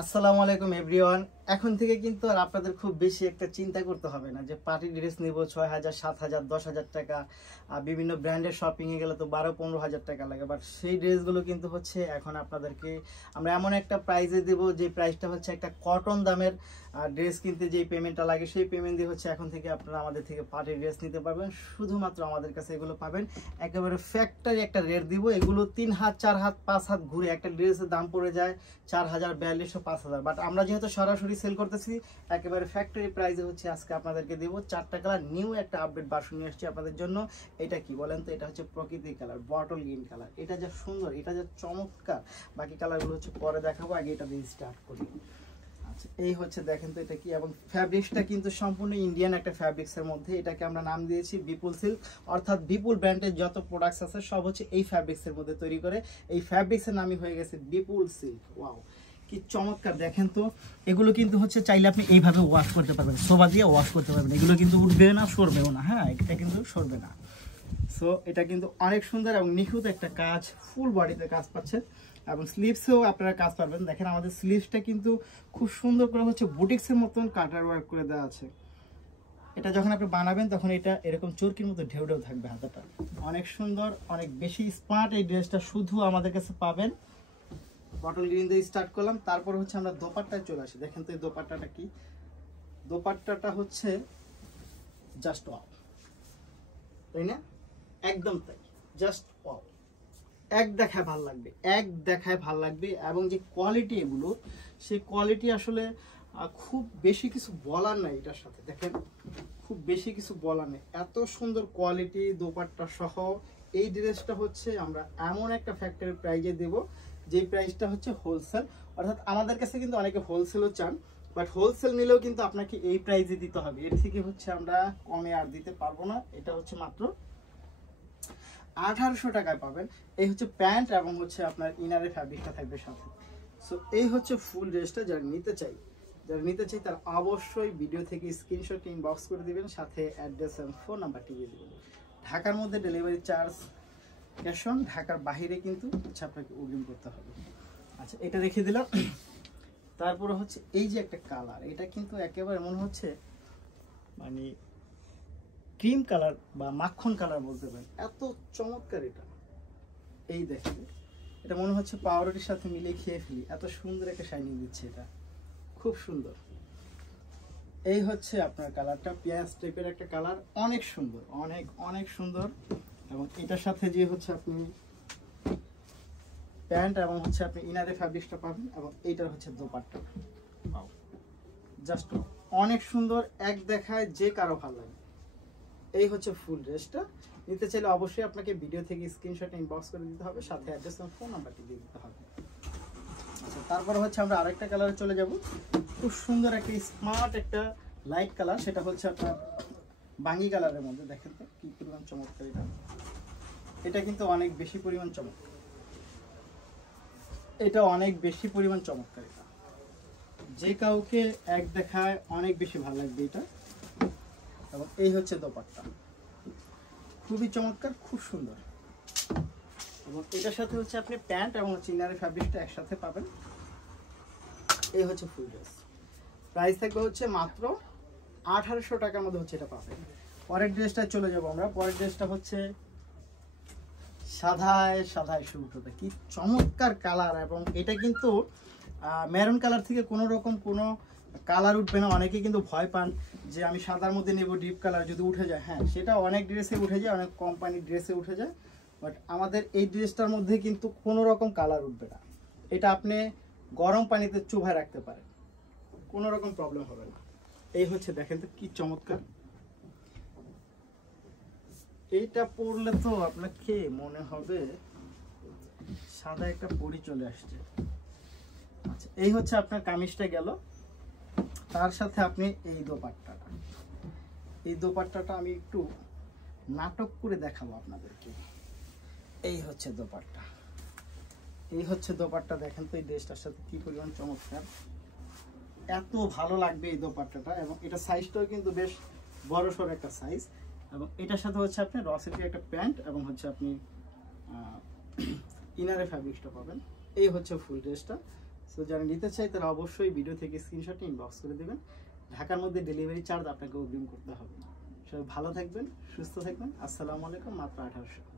আসসালামু আলাইকুম এভরিওয়ান। এখন থেকে কিন্তু আর আপনাদের খুব বেশি একটা চিন্তা করতে হবে না যে পার্টি ড্রেস নিব 6,000, 7,000, 10,000 টাকা। বিভিন্ন ব্র্যান্ডের শপিংয়ে গেলে তো 12-15,000 টাকা লাগে, বাট সেই ড্রেসগুলো কিন্তু হচ্ছে এখন আপনাদেরকে আমরা এমন একটা প্রাইসে দেব যে প্রাইসটা হচ্ছে একটা কটন দামের ড্রেস কিনতে যেই পেমেন্টটা লাগে সেই পেমেন্ট দিয়ে হচ্ছে এখন থেকে আপনারা আমাদের থেকে পার্টি ড্রেস নিতে পারবেন। শুধুমাত্র আমাদের কাছে এগুলো পাবেন একেবারে ফ্যাক্টরি একটা রেট দিব। এগুলো 3 হাত 4 হাত 5 হাত ঘুরে একটা ড্রেসের দাম পড়ে যায় 4,000, 4,200, 5,000, বাট আমরা যেহেতু সরাসরি সেল করতেছি একেবারে ফ্যাক্টরি প্রাইসে হচ্ছে আজকে আপনাদেরকে দেবো 4টা কালার নিউ একটা আপডেট ভার্সন নিয়ে আসছি আপনাদের জন্য। এটা কি বলেন তো? এটা হচ্ছে প্রকৃতি কালার, বটল গ্রিন কালার। এটা যা সুন্দর, এটা যা চমৎকার, বাকি কালারগুলো হচ্ছে পরে দেখাবো, আগে এটা দিয়ে স্টার্ট করি। আচ্ছা, এই হচ্ছে দেখেন তো এটা কি, এবং ফ্যাব্রিক্সটা কিন্তু সম্পূর্ণ ইন্ডিয়ান একটা ফ্যাব্রিক্সের মধ্যে। এটাকে আমরা নাম দিয়েছি বিপুল সিল্ক, অর্থাৎ বিপুল ব্র্যান্ডের যত প্রোডাক্টস আছে সব হচ্ছে এই ফ্যাব্রিক্সের মধ্যে তৈরি করে। এই ফ্যাব্রিক্সের নামই হয়ে গেছে বিপুল সিল্ক। ওয়াও, কি চমৎকার দেখেন তো। এগুলো কিন্তু হচ্ছে চাইলে আপনি এইভাবে ওয়াশ করতে পারবেন, সোবা দিয়ে ওয়াশ করতে পারবেন। এগুলো কিন্তু উঠবে না, সরবেও না। হ্যাঁ, এটা কিন্তু সরবে না। সো এটা কিন্তু অনেক সুন্দর এবং নিখুঁত একটা কাজ, ফুল বডিতে কাজ পাচ্ছে, এবং স্লিভসেও আপনারা কাজ পাবেন। দেখেন আমাদের স্লিভসটা কিন্তু খুব সুন্দর করে হচ্ছে বুটিক্সের মতন কাটার ওয়ার্ক করে দেওয়া আছে। এটা যখন আপনি বানাবেন তখন এটা এরকম চরকির মতো ঢেউ ঢেউ থাকবে হাতাটা। অনেক সুন্দর, অনেক বেশি স্মার্ট এই ড্রেসটা শুধু আমাদের কাছে পাবেন। বটল গ্রিন দিয়ে স্টার্ট করলাম, তারপর হচ্ছে আমরা দোপাট্টায় চলে আসি। দেখেন তো এই দোপাট্টাটা কি, দোপাট্টাটা হচ্ছে জাস্ট ওয়াও, তাই না? একদম তাই, জাস্ট ওয়াও। এক দেখায় ভাল লাগবে, এক দেখায় ভাল লাগবে। এবং যে কোয়ালিটি এগুলো, সেই কোয়ালিটি আসলে খুব বেশি কিছু বলার নাই এটার সাথে। দেখেন খুব বেশি কিছু বলার নেই, এত সুন্দর কোয়ালিটি দোপাট্টা সহ এই ড্রেসটা হচ্ছে আমরা এমন একটা ফ্যাক্টরি প্রাইজে দেব যে প্রাইসটা হচ্ছে হোলসেল। অর্থাৎ আমাদের কাছে কিন্তু অনেকে হোলসেলও চান, বাট হোলসেল নিলেও কিন্তু আপনাকে এই প্রাইজে দিতে হবে। এর থেকে হচ্ছে আমরা কমে আর দিতে পারবো না। এটা হচ্ছে মাত্র 1800 টাকায় পাবেন। এই হচ্ছে প্যান্ট এবং হচ্ছে আপনার ইনারের ফ্যাব্রিকটা থাকবে সাথে। সো এই হচ্ছে ফুল ড্রেসটা। যারা নিতে চাই তারা অবশ্যই ভিডিও থেকে স্ক্রিনশট ইনবক্স করে দিবেন, সাথে অ্যাড্রেস এবং ফোন নাম্বারটি দিয়ে দেবেন। ঢাকার মধ্যে ডেলিভারি চার্জ ক্যাশ অন, ঢাকার বাইরে কিন্তু হচ্ছে আপনাকে অগ্রিম করতে হবে। আচ্ছা, এটা রেখে দিলাম। তারপরে হচ্ছে এই যে একটা কালার, এটা কিন্তু একেবারে মনে হচ্ছে মানে ক্রিম কালার বা মাখন কালার বলতে পারেন, এত চমৎকার এটা। এই দেখেন, এটা মনে হচ্ছে পাউরুটির সাথে মিলিয়ে খেয়ে ফেলি, এত সুন্দর একটা শাইনিং দিচ্ছে, এটা খুব সুন্দর। এই হচ্ছে আপনার কালারটা, পেঁয়াজ টাইপের একটা কালার, অনেক সুন্দর, অনেক অনেক সুন্দর। এবং এটার সাথে যে হচ্ছে আপনি প্যান্ট এবং হচ্ছে আপনি ইনারে ফ্যাব্রিক্সটা পাবেন, এবং এইটার হচ্ছে দোপাট্টা। জাস্ট অনেক সুন্দর, এক দেখায় যে কারো ভালো লাগে। এই হচ্ছে ফুল ড্রেসটা। নিতে চাইলে অবশ্যই আপনাকে ভিডিও থেকে স্ক্রিনশট ইনবক্স করে দিতে হবে, সাথে অ্যাড্রেস এবং ফোন নাম্বারটি দিয়ে দিতে হবে। আচ্ছা, তারপর হচ্ছে আমরা আরেকটা কালারে চলে যাব। খুব সুন্দর একটা স্মার্ট একটা লাইট কালার, সেটা হচ্ছে আপনার বাঙ্গি কালারের মধ্যে। দেখেন তো কি পরিমাণ চমৎকার এটা। এটা কিন্তু অনেক বেশি পরিমাণ চমৎকার, এটা অনেক বেশি পরিমাণ চমৎকার। এটা যে কাউকে এক দেখায় অনেক বেশি ভালো লাগবে এটা। এবং এই হচ্ছে দোপাট্টা, খুবই চমৎকার, খুব সুন্দর। এবং এটার সাথে হচ্ছে আপনি প্যান্ট এবং হচ্ছে ইনারের ফ্যাব্রিকটা একসাথে পাবেন। এই হচ্ছে ফুল ড্রেস। প্রাইস থাকবে হচ্ছে মাত্র 1800 টাকার মধ্যে হচ্ছে এটা পাবেন। পরের ড্রেসটা চলে যাব আমরা। পরের ড্রেসটা হচ্ছে সাদায় সাদায় শুরুটা, কি চমৎকার কালার। এবং এটা কিন্তু মেরুন কালার থেকে কোনো রকম কোনো কালার উঠবে না। অনেকে কিন্তু ভয় পান যে আমি সাদার মধ্যে নেব, ডিপ কালার যদি উঠে যায়। হ্যাঁ, সেটা অনেক ড্রেসে উঠে যায়, অনেক কোম্পানির ড্রেসে উঠে যায়, বাট আমাদের এই ড্রেসটার মধ্যে কিন্তু কোনো রকম কালার উঠবে না। এটা আপনি গরম পানিতে চুভায় রাখতে পারেন, কোনো রকম প্রবলেম হবে না। এই হচ্ছে দেখেন তো কি চমৎকার। এইটা পরলে তো আপনাকে মনে হবে সাদা একটা পরি চলে আসছে। আচ্ছা, এই হচ্ছে আপনার কামিজটা গেল, তার সাথে আপনি এই দোপাট্টাটা, এই দোপাট্টাটা আমি একটু নাটক করে দেখাবো আপনাদেরকে। এই হচ্ছে দোপাট্টা, এই হচ্ছে দোপাট্টা। দেখেন তো এই ড্রেসটার সাথে কি পরিমাণ চমৎকার, এত ভালো লাগবে এই দোপাট্টাটা। এবং এটা সাইজটাও কিন্তু বেশ বড় সড় একটা সাইজ। এবং এটার সাথে হচ্ছে আপনি র সিল্কের একটা প্যান্ট এবং হচ্ছে আপনি ইনারে ফ্যাব্রিক্সটা পাবেন। এই হচ্ছে ফুল ড্রেসটা। প্রাইস থাকবে হচ্ছে মাত্র 1800 টাকার মধ্যে হচ্ছে এটা পাবেন। পরের ড্রেসটা চলে যাব আমরা। পরের ড্রেসটা হচ্ছে সাদায় সাদায় শুরু, কি চমৎকার। এবং এটা কিন্তু অনেক বেশি পরিমাণ চমৎকার। সো যারা নিতে চাই তারা অবশ্যই ভিডিও থেকে স্ক্রিনশট ইনবক্স করে দেবেন। ঢাকার মধ্যে ডেলিভারি চার্জ আপনাকে অগ্রিম করতে হবে না। সবাই ভালো থাকবেন, সুস্থ থাকবেন। আসসালামু আলাইকুম। মাত্র 1800।